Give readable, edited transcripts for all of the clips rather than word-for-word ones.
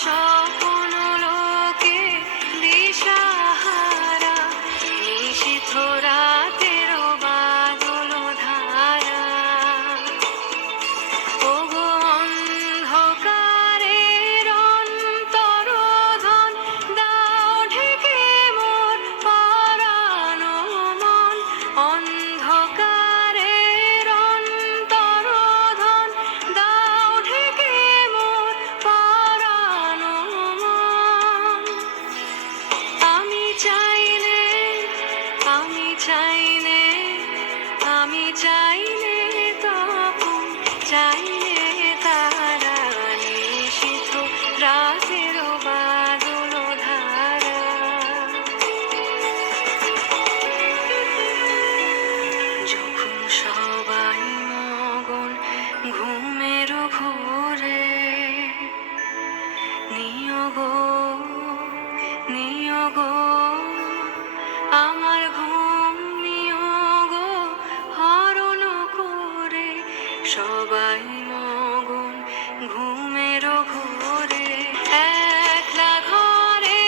স্বপ্ন লোকে দিশাহারা, নিশীথ রাতের বাদল ধারা। ওগো অন্ধকারের অন্তরোধন, দাও ঢেকে মোর পরানো মন। অন্ধকারের অন্তরোধন, দাও ঢেকে মোর পরানো মন। আমি চাইলে, আমি চাইলে, আমি চাইলে তখন, চাইলে তারা, নিশীথ রাতের বাদল ধারা। যখন সবাই মগন ঘুমের ঘোরে, নিয়োগ নিয়োগ আমার ঘুম নিয়োগ হরণ করে। সবাই মগন ঘুমের ঘোরে, একলা ঘরে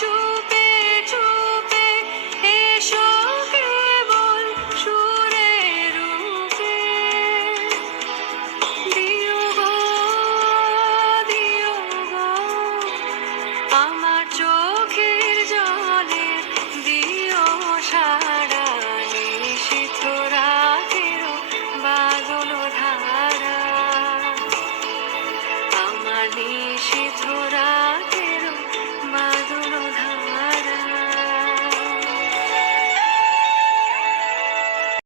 চুপে চুপে এসো কেবল সুরে রূপে। দিও গো, দিও গো আমার চোখের জলে দিও সারা।